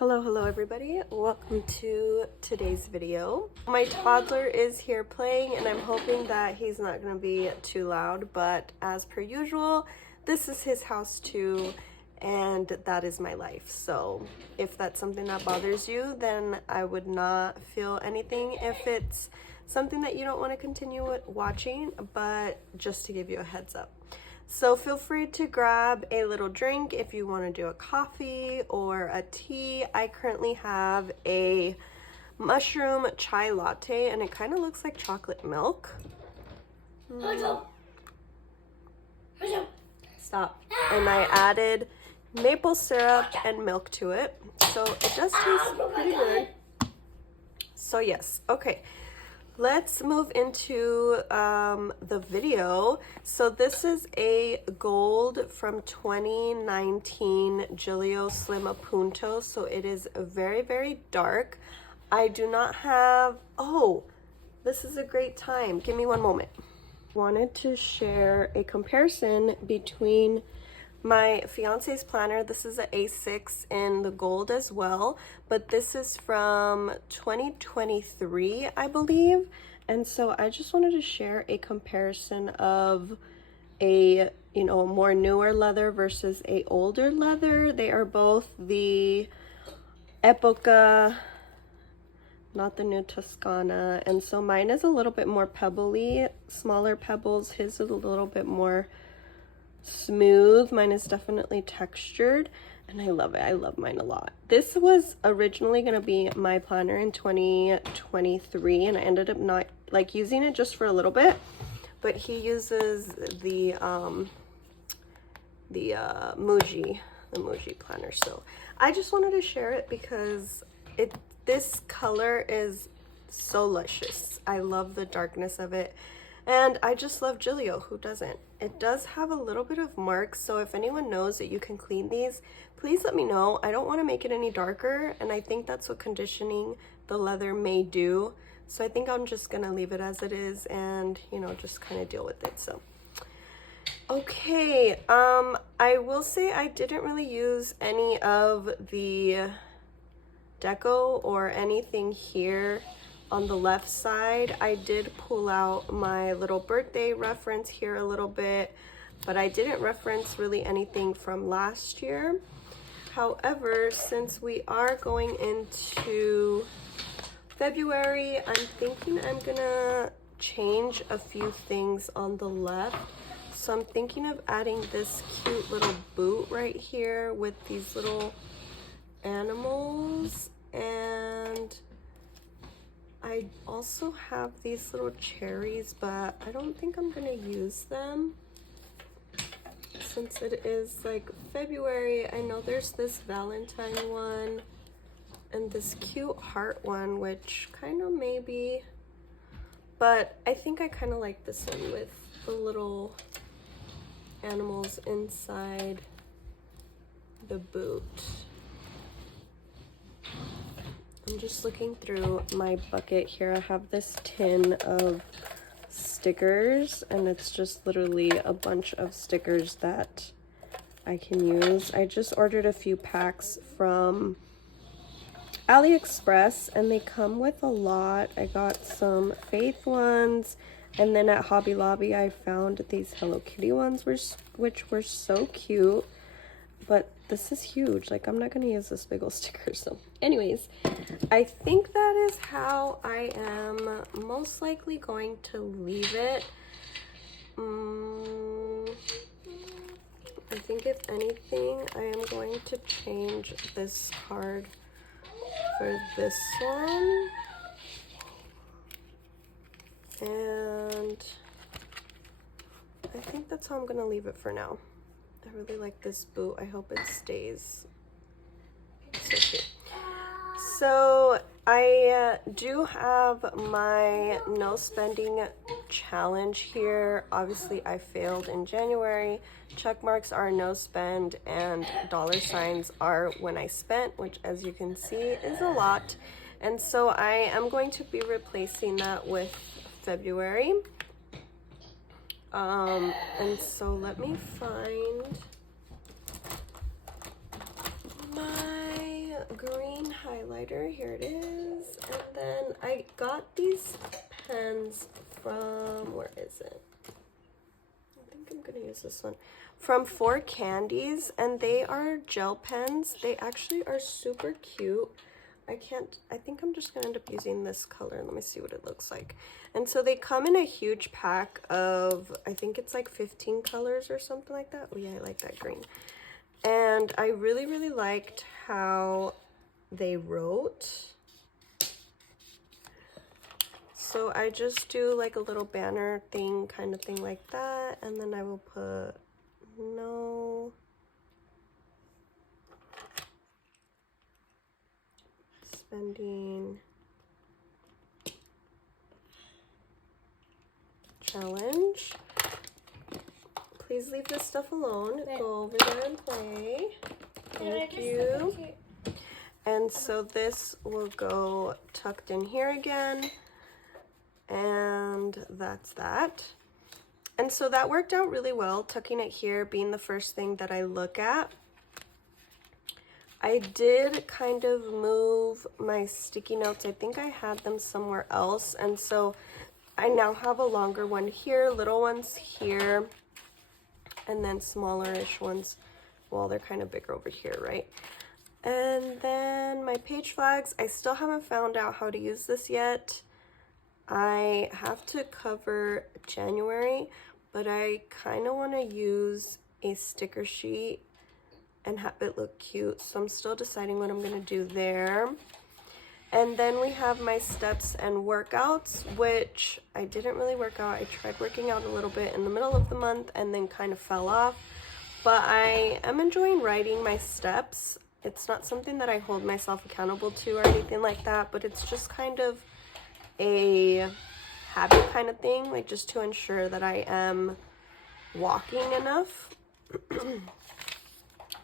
Hello everybody, welcome to today's video. My toddler is here playing and I'm hoping that he's not going to be too loud, but as per usual, this is his house too, and that is my life. So if that's something that bothers you, then I would not feel anything if it's something that you don't want to continue watching, but just to give you a heads up. So feel free to grab a little drink if you want to do a coffee or a tea. I currently have a mushroom chai latte and it kind of looks like chocolate milk. Stop. And I added maple syrup and milk to it. So it does taste pretty good. So yes, okay. Let's move into the video. So this is a gold from 2019 Giglio Slim Appunto. So it is very, very dark. I do not have, oh, this is a great time. Give me one moment. Wanted to share a comparison between my fiance's planner. This is an A6 in the gold as well, but this is from 2023, I believe. And so I just wanted to share a comparison of a, more newer leather versus a older leather. They are both the Epoca, not the new Toscana. And so mine is a little bit more pebbly, smaller pebbles. His is a little bit more smooth. Mine is definitely textured and I love it. I love mine a lot. This was originally going to be my planner in 2023 and I ended up not using it just for a little bit, but he uses the Muji planner. So I just wanted to share it because this color is so luscious. I love the darkness of it. And I just love Giglio, who doesn't? It does have a little bit of marks, so if anyone knows that you can clean these, please let me know. I don't want to make it any darker, and I think that's what conditioning the leather may do. So I think I'm just going to leave it as it is and, just kind of deal with it. So, okay, I will say I didn't really use any of the deco or anything here. On the left side, I did pull out my little birthday reference here a little bit, but I didn't reference really anything from last year. However, since we are going into February, I'm thinking I'm gonna change a few things on the left. So I'm thinking of adding this cute little boot right here with these little animals, and I also have these little cherries, but I don't think I'm gonna use them since it is like February. I know there's this Valentine one and this cute heart one, which kind of maybe, but I think I kind of like this one with the little animals inside the boot. I'm just looking through my bucket here. I have this tin of stickers and it's just literally a bunch of stickers that I can use. I just ordered a few packs from AliExpress and they come with a lot. I got some Faith ones, and then at Hobby Lobby I found these Hello Kitty ones which were so cute. But this is huge. Like, I'm not going to use this big old sticker. So anyways, I think that is how I am most likely going to leave it. I think if anything, I am going to change this card for this one. And I think that's how I'm going to leave it for now. I really like this boot. I hope it stays so cute. So I do have my no spending challenge here. Obviously I failed in January. Check marks are no spend and dollar signs are when I spent, which as you can see is a lot. And so I am going to be replacing that with February. And so let me find my green highlighter. Here it is. And then I got these pens from, where is it? I think I'm gonna use this one. From Four Candies, and they are gel pens. They actually are super cute. I think I'm just gonna end up using this color. Let me see what it looks like. And so they come in a huge pack of, I think it's like 15 colors or something like that. Oh yeah, I like that green. And I really, really liked how they wrote. So I just do like a little banner thing, kind of thing like that. And then I will put no spending challenge. Please leave this stuff alone. Go over there and play. Thank you. And so this will go tucked in here again. And that's that. And so that worked out really well, tucking it here being the first thing that I look at. I did kind of move my sticky notes. I think I had them somewhere else. And so I now have a longer one here, little ones here, and then smaller-ish ones. Well, they're kind of bigger over here, right? And then my page flags, I still haven't found out how to use this yet. I have to cover January, but I kind of want to use a sticker sheet and have it look cute. So I'm still deciding what I'm going to do there. And then we have my steps and workouts, which I didn't really work out. I tried working out a little bit in the middle of the month and then kind of fell off. But I am enjoying writing my steps. It's not something that I hold myself accountable to or anything like that, but it's just kind of a habit kind of thing, like just to ensure that I am walking enough.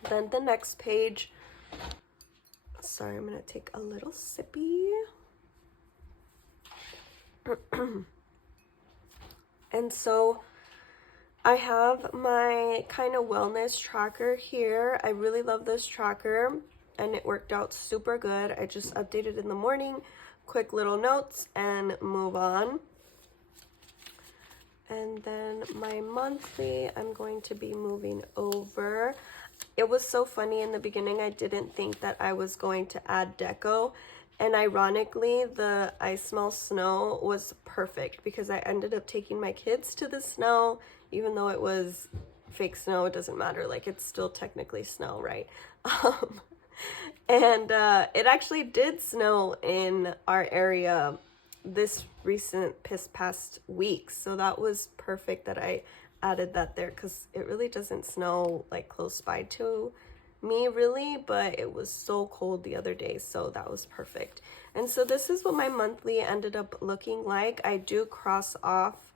Then the next page, sorry, I'm gonna take a little sippy. And so I have my kind of wellness tracker here. I really love this tracker and it worked out super good. I just updated in the morning, quick little notes and move on. And then my monthly, I'm going to be moving over. It was so funny in the beginning. I didn't think that I was going to add deco. And ironically, the I Smell Snow was perfect because I ended up taking my kids to the snow, even though it was fake snow, it doesn't matter. Like, it's still technically snow, right? And it actually did snow in our area this past week. So that was perfect that I added that there because it really doesn't snow like close by to me really, but it was so cold the other day, so that was perfect. And so this is what my monthly ended up looking like. I do cross off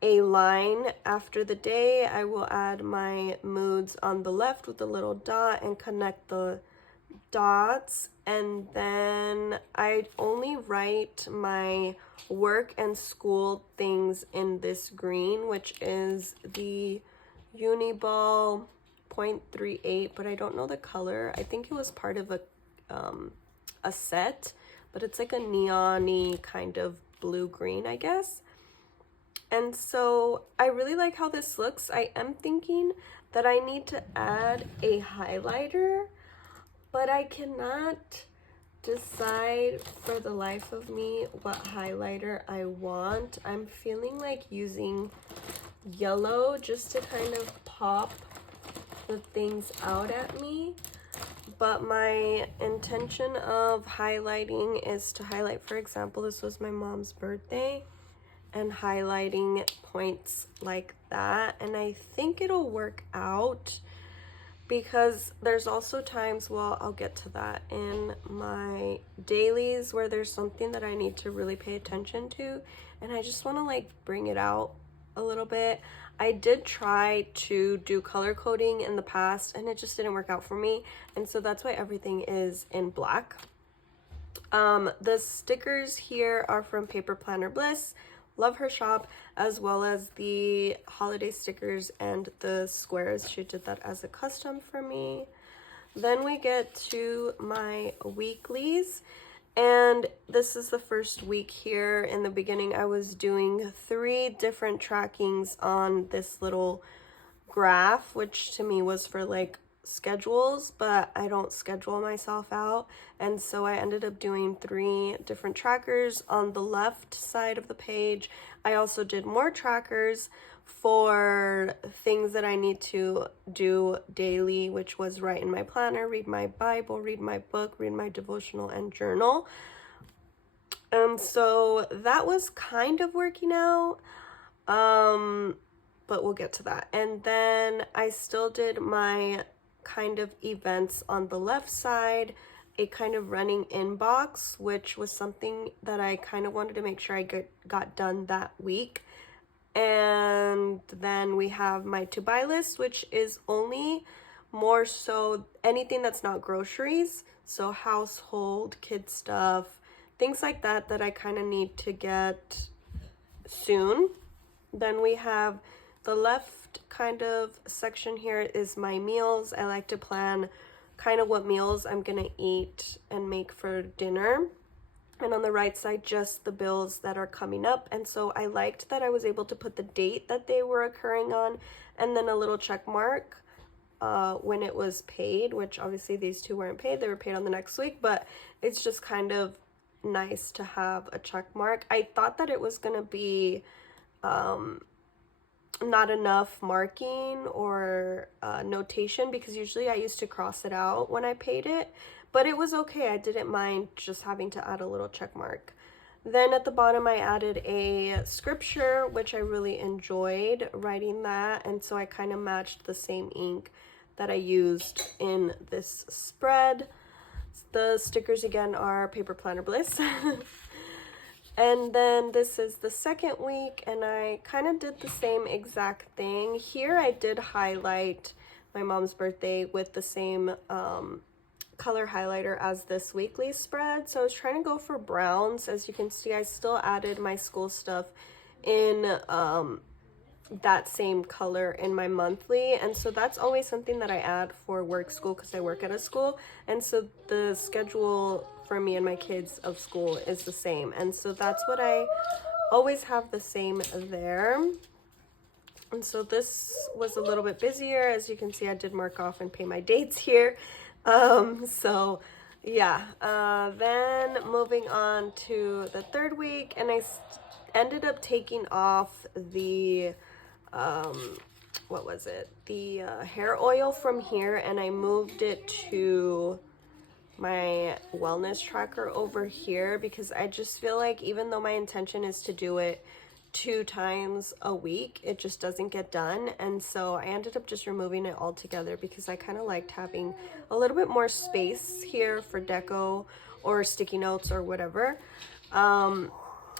a line after the day. I will add my moods on the left with a little dot and connect the dots, and then I only write my work and school things in this green, which is the Uniball 0.38, but I don't know the color. I think it was part of a set, but it's like a neon-y kind of blue-green, I guess. And so I really like how this looks. I am thinking that I need to add a highlighter, but I cannot decide for the life of me what highlighter I want. I'm feeling like using yellow just to kind of pop the things out at me. But my intention of highlighting is to highlight, for example, this was my mom's birthday, and highlighting points like that. And I think it'll work out because there's also times, well, I'll get to that in my dailies where there's something that I need to really pay attention to, and I just want to like bring it out a little bit. I did try to do color coding in the past and it just didn't work out for me, and so that's why everything is in black. The stickers here are from Paper Planner Bliss. Love her shop, as well as the holiday stickers and the squares. She did that as a custom for me. Then we get to my weeklies, and this is the first week here. In the beginning, I was doing 3 different trackings on this little graph, which to me was for like schedules, but I don't schedule myself out, and so I ended up doing 3 different trackers on the left side of the page. I also did more trackers for things that I need to do daily, which was write in my planner, read my Bible, read my book, read my devotional, and journal. And so that was kind of working out, but we'll get to that. And then I still did my kind of events on the left side, a kind of running inbox, which was something that I kind of wanted to make sure I got done that week. And then we have my to buy list, which is only more so anything that's not groceries, so household, kid stuff, things like that that I kind of need to get soon. Then we have the left kind of section here is my meals. I like to plan kind of what meals I'm gonna eat and make for dinner. And on the right side, just the bills that are coming up. And so I liked that I was able to put the date that they were occurring on, and then a little check mark when it was paid, which obviously these 2 weren't paid. They were paid on the next week, but it's just kind of nice to have a check mark. I thought that it was going to be not enough marking or notation, because usually I used to cross it out when I paid it. But it was okay. I didn't mind just having to add a little check mark. Then at the bottom, I added a scripture, which I really enjoyed writing that. And so I kind of matched the same ink that I used in this spread. The stickers again are Paper Planner Bliss. And then this is the second week, and I kind of did the same exact thing. Here I did highlight my mom's birthday with the same color highlighter as this weekly spread. So I was trying to go for browns. As you can see, I still added my school stuff in that same color in my monthly, and so that's always something that I add for work school, because I work at a school, and so the schedule for me and my kids of school is the same, and so that's what I always have the same there. And so this was a little bit busier. As you can see, I did mark off and pay my dates here. So yeah, then moving on to the third week, and I ended up taking off the what was it, the hair oil from here, and I moved it to my wellness tracker over here, because I just feel like even though my intention is to do it 2 times a week, it just doesn't get done. And so I ended up just removing it altogether, because I kind of liked having a little bit more space here for deco or sticky notes or whatever.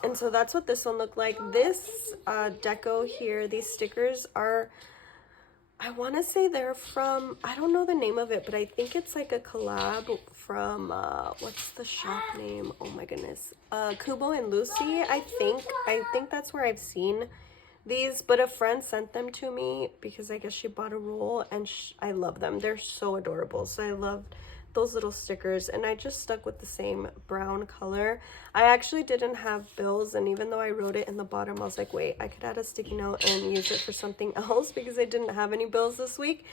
And so that's what this one looked like. This deco here, these stickers are, I want to say they're from, I don't know the name of it, but I think it's like a collab from, what's the shop name? Oh my goodness. Kubo and Lucy, I think that's where I've seen these, but a friend sent them to me because I guess she bought a roll, and I love them. They're so adorable. So I loved those little stickers, and I just stuck with the same brown color. I actually didn't have bills, and even though I wrote it in the bottom, I was like, wait, I could add a sticky note and use it for something else, because I didn't have any bills this week.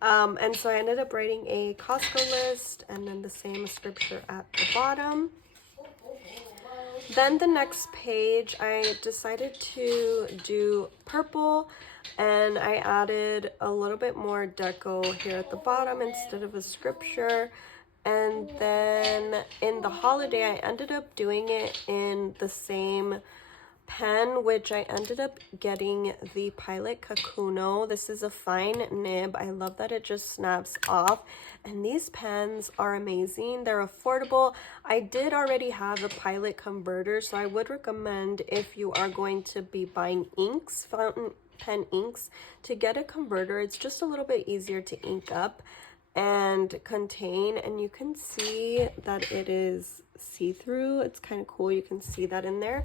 And so I ended up writing a Costco list, and then the same scripture at the bottom. Then the next page, I decided to do purple, and I added a little bit more deco here at the bottom instead of a scripture. And then in the holiday, I ended up doing it in the same pen, which I ended up getting the Pilot Kakuno. This is a fine nib. I love that it just snaps off, and these pens are amazing. They're affordable. I did already have a Pilot converter, so I would recommend, if you are going to be buying inks, fountain pen inks, to get a converter. It's just a little bit easier to ink up and contain, and you can see that it is see-through. It's kind of cool. You can see that in there.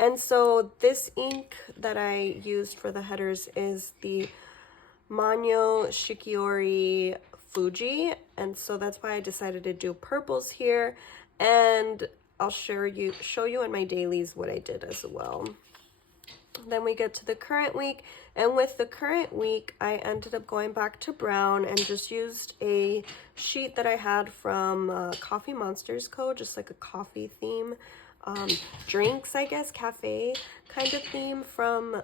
And so this ink that I used for the headers is the Manyo Shikiori Fuji, and so that's why I decided to do purples here, and I'll show you in my dailies what I did as well. Then we get to the current week, and with the current week I ended up going back to brown and just used a sheet that I had from Coffee Monsters Co., just like a coffee theme, drinks, I guess, cafe kind of theme from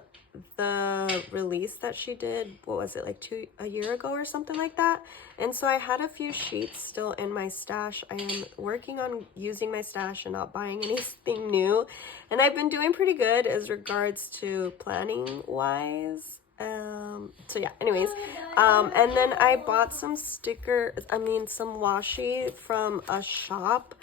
the release that she did, what was it, like a year ago or something like that. And so I had a few sheets still in my stash. I am working on using my stash and not buying anything new, and I've been doing pretty good as regards to planning wise. So yeah, anyways, and then I bought some some washi from a shop,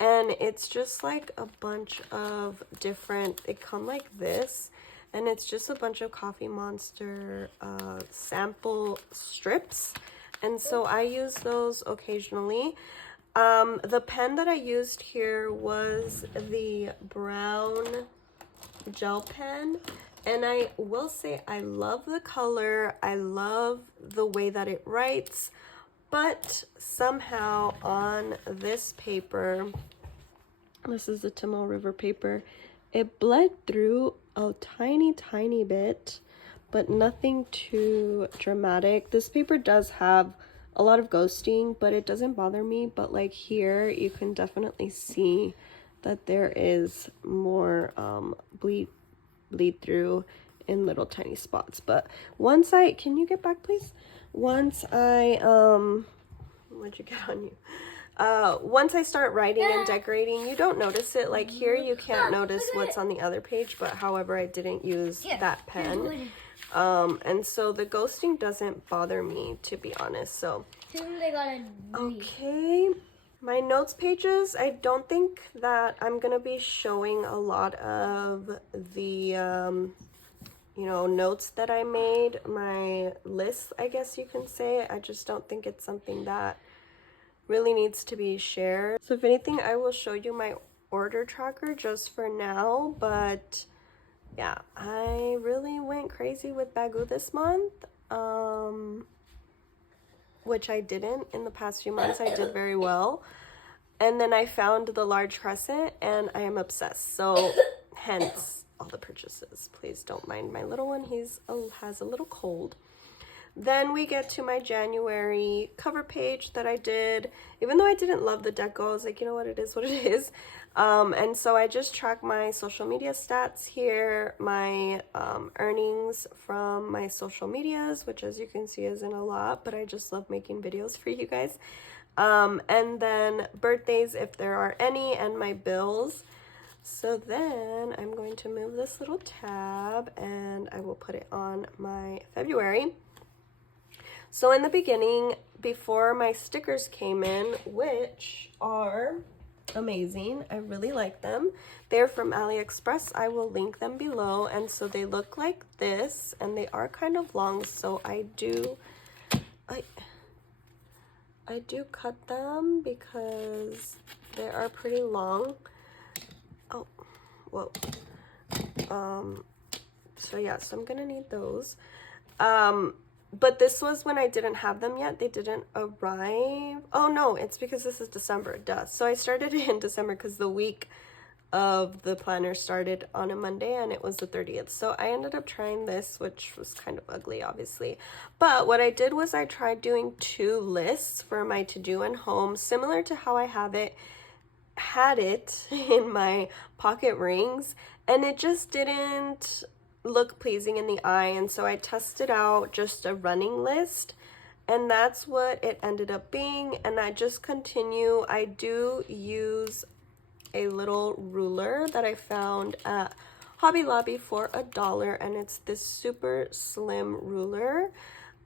and it's just like a bunch of different, they come like this, and it's just a bunch of Coffee Monster sample strips, and so I use those occasionally. The pen that I used here was the brown gel pen, and I will say I love the color, I love the way that it writes, but somehow on this paper, this is the Timor River paper, it bled through a tiny bit, but nothing too dramatic. This paper does have a lot of ghosting, but it doesn't bother me. But like here, you can definitely see that there is more bleed through in little tiny spots. But once can you get back, please? Once what'd you get on you? Once I start writing and decorating, you don't notice it. Like here, you can't notice what's on the other page, but however, I didn't use that pen. And so the ghosting doesn't bother me, to be honest. So, okay. My notes pages, I don't think that I'm going to be showing a lot of the, notes that I made, my list, I guess you can say. I just don't think it's something that really needs to be shared. So if anything, I will show you my order tracker just for now, but yeah, I really went crazy with Bagoo this month, which I didn't in the past few months. I did very well, and then I found the large crescent and I am obsessed, so hence all the purchases. Please don't mind my little one, has a little cold. Then we get to my January cover page that I did. Even though I didn't love the deco, I was like, you know what, it is what it is. And so I just track my social media stats here, my earnings from my social medias, which as you can see isn't a lot, but I just love making videos for you guys. And then birthdays, if there are any, and my bills. So then I'm going to move this little tab and I will put it on my February. So in the beginning, before my stickers came in, which are amazing, I really like them. They're from AliExpress. I will link them below. And so they look like this, and they are kind of long. So I do cut them because they are pretty long. Oh, whoa. So yeah, so I'm gonna need those. But this was when I didn't have them yet. They didn't arrive. Oh no, it's because this is December, duh. So I started in December because the week of the planner started on a Monday and it was the 30th. So I ended up trying this, which was kind of ugly, obviously. But what I did was I tried doing 2 lists for my to-do and home, similar to how I had it in my pocket rings, and it just didn't look pleasing in the eye. And so I tested out just a running list, and that's what it ended up being. And I just continue. I do use a little ruler that I found at Hobby Lobby for $1, and it's this super slim ruler,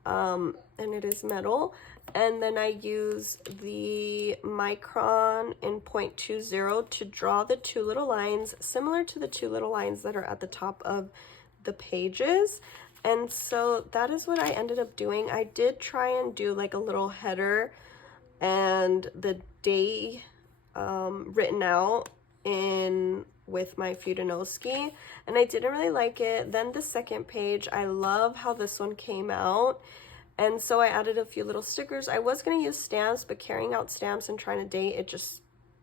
and it is metal. And then I use the micron in 0.20 to draw the 2 little lines, similar to the 2 little lines that are at the top of the pages. And so that is what I ended up doing. I did try and do like a little header and the day written out in with my Fudenoski, and I didn't really like it. Then the second page, I love how this one came out, And so I added a few little stickers. I was going to use stamps, but carrying out stamps and trying to date,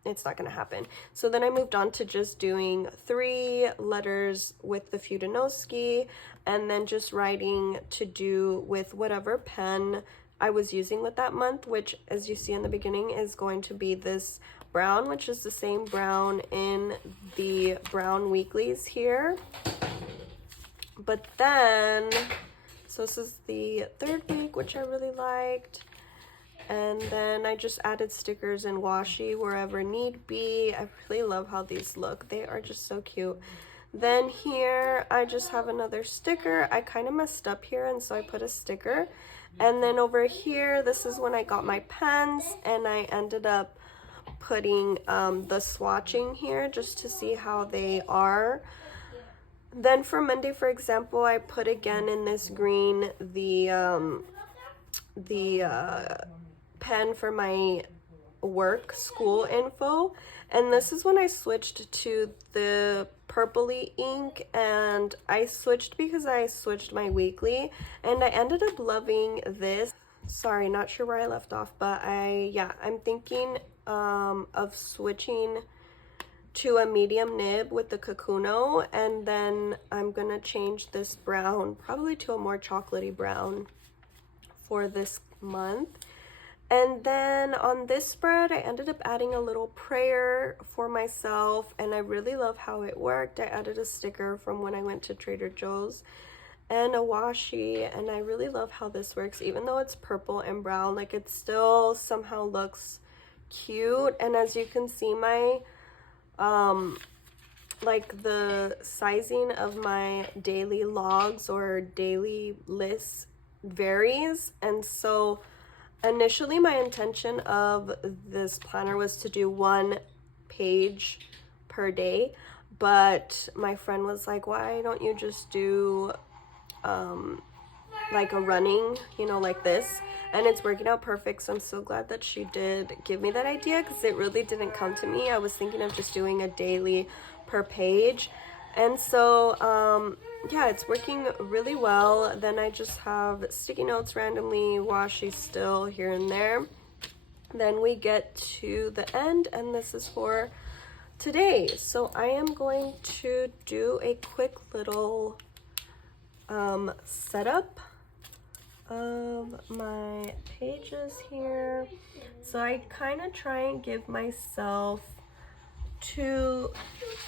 it's not going to happen. So then I moved on to just doing 3 letters with the Fudenoski, and then just writing to do with whatever pen I was using with that month, which, as you see in the beginning, is going to be this brown, which is the same brown in the brown weeklies here. But then, so this is the 3rd week, which I really liked. And then I just added stickers and washi wherever need be. I really love how these look. They are just so cute. Then here I just have another sticker. I kind of messed up here, and so I put a sticker. And then over here, this is when I got my pens, and I ended up putting the swatching here just to see how they are. Then for Monday, for example, I put again in this green the pen for my work school info, and this is when I switched to the purpley ink, and I switched because I switched my weekly, and I ended up loving this. Sorry, not sure where I left off, but I'm thinking of switching to a medium nib with the Kakuno, and then I'm gonna change this brown probably to a more chocolatey brown for this month. And then on this spread, I ended up adding a little prayer for myself, and I really love how it worked. I added a sticker from when I went to Trader Joe's and a washi, and I really love how this works. Even though it's purple and brown, like, it still somehow looks cute. And as you can see, my like the sizing of my daily logs or daily lists varies, and so initially my intention of this planner was to do 1 page per day, but my friend was like, why don't you just do like a running, you know, like this? And it's working out perfect, so I'm so glad that she did give me that idea, because it really didn't come to me. I was thinking of just doing a daily per page, and so yeah, it's working really well. Then I just have sticky notes randomly, washi still here and there. Then we get to the end, and this is for today. So I am going to do a quick little setup of my pages here. So I kind of try and give myself 2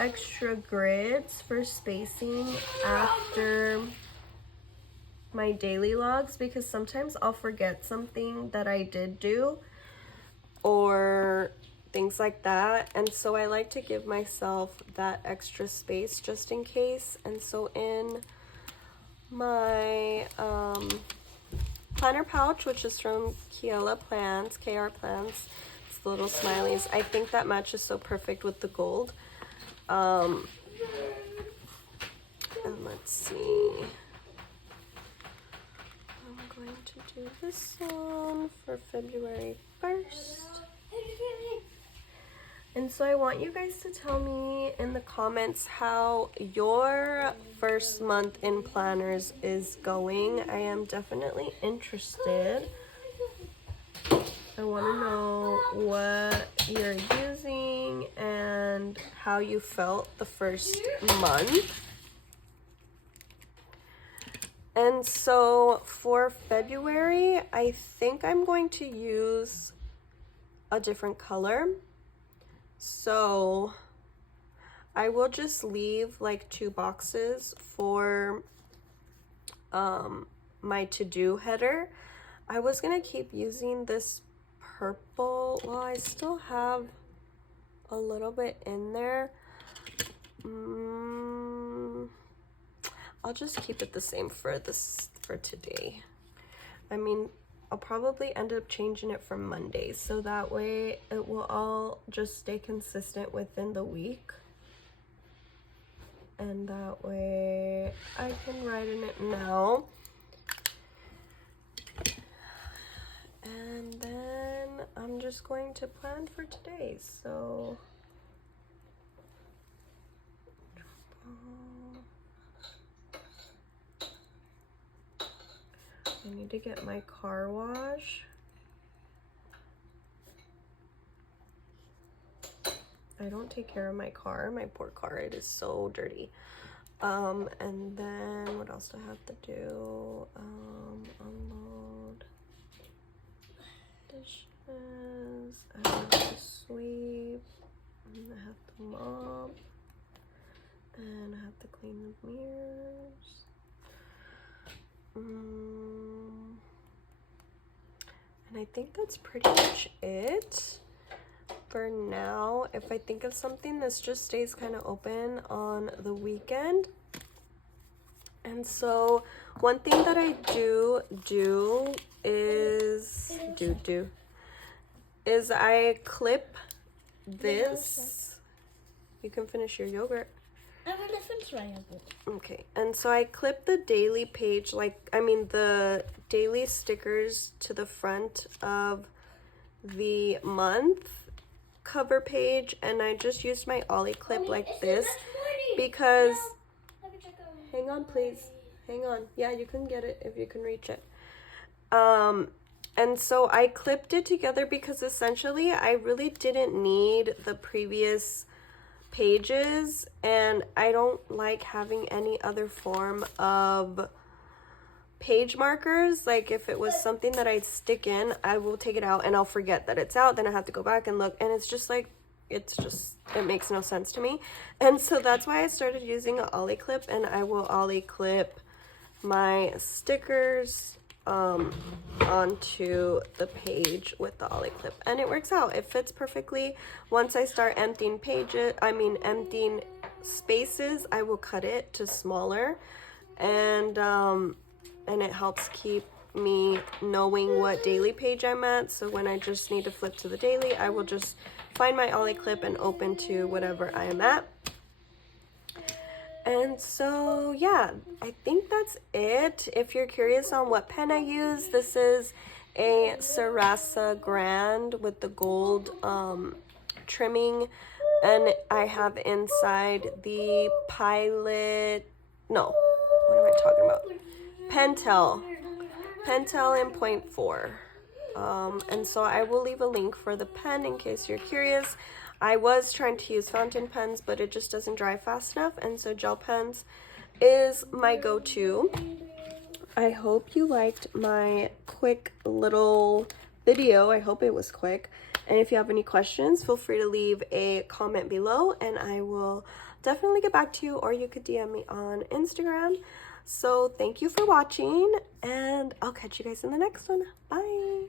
extra grids for spacing after my daily logs, because sometimes I'll forget something that I did do or things like that, and so I like to give myself that extra space just in case. And so in my planner pouch, which is from KR Plans, it's the little smileys. I think that matches so perfect with the gold. And let's see. I'm going to do this one for February 1st. And so I want you guys to tell me in the comments how your first month in planners is going. I am definitely interested. I want to know what you're using and how you felt the first month. And so for February, I think I'm going to use a different color. So I will just leave like 2 boxes for my to-do header. I was gonna keep using this purple. Well, I still have a little bit in there. I'll just keep it the same for today. I mean, I'll probably end up changing it for Monday, so that way it will all just stay consistent within the week. And that way I can write in it now. And then I'm just going to plan for today. So I need to get my car wash. I don't take care of my car. My poor car, it is so dirty. And then what else do I have to do? Unload dishes. I have to sweep. And I have to mop. And I have to clean the mirrors. And I think that's pretty much it for now. If I think of something, this just stays kind of open on the weekend. And so one thing that I do is I clip this. You can finish your yogurt. I'm gonna finish my yogurt. Okay, and so I clip the daily page, the daily stickers to the front of the month cover page, and I just used my Ollie clip like this because, hang on please, hang on. Yeah, you can get it if you can reach it. And so I clipped it together because essentially I really didn't need the previous pages, and I don't like having any other form of page markers. Like if it was something that I'd stick in, I will take it out and I'll forget that it's out, then I have to go back and look, and it's just like, it makes no sense to me. And so that's why I started using an Ollie clip, and I will Ollie clip my stickers onto the page with the Ollie clip, and it works out. It fits perfectly. Once I start emptying spaces, I will cut it to smaller, and it helps keep me knowing what daily page I'm at. So when I just need to flip to the daily, I will just find my Ollie clip and open to whatever I am at. And so, yeah, I think that's it. If you're curious on what pen I use, this is a Sarasa Grand with the gold trimming. And I have inside the Pilot, no, what am I talking about? Pentel in 0.4. And so I will leave a link for the pen in case you're curious. I was trying to use fountain pens, but it just doesn't dry fast enough, and so gel pens is my go-to. I hope you liked my quick little video. I hope it was quick. And if you have any questions, feel free to leave a comment below, and I will definitely get back to you, or you could DM me on Instagram. So thank you for watching, and I'll catch you guys in the next one. Bye!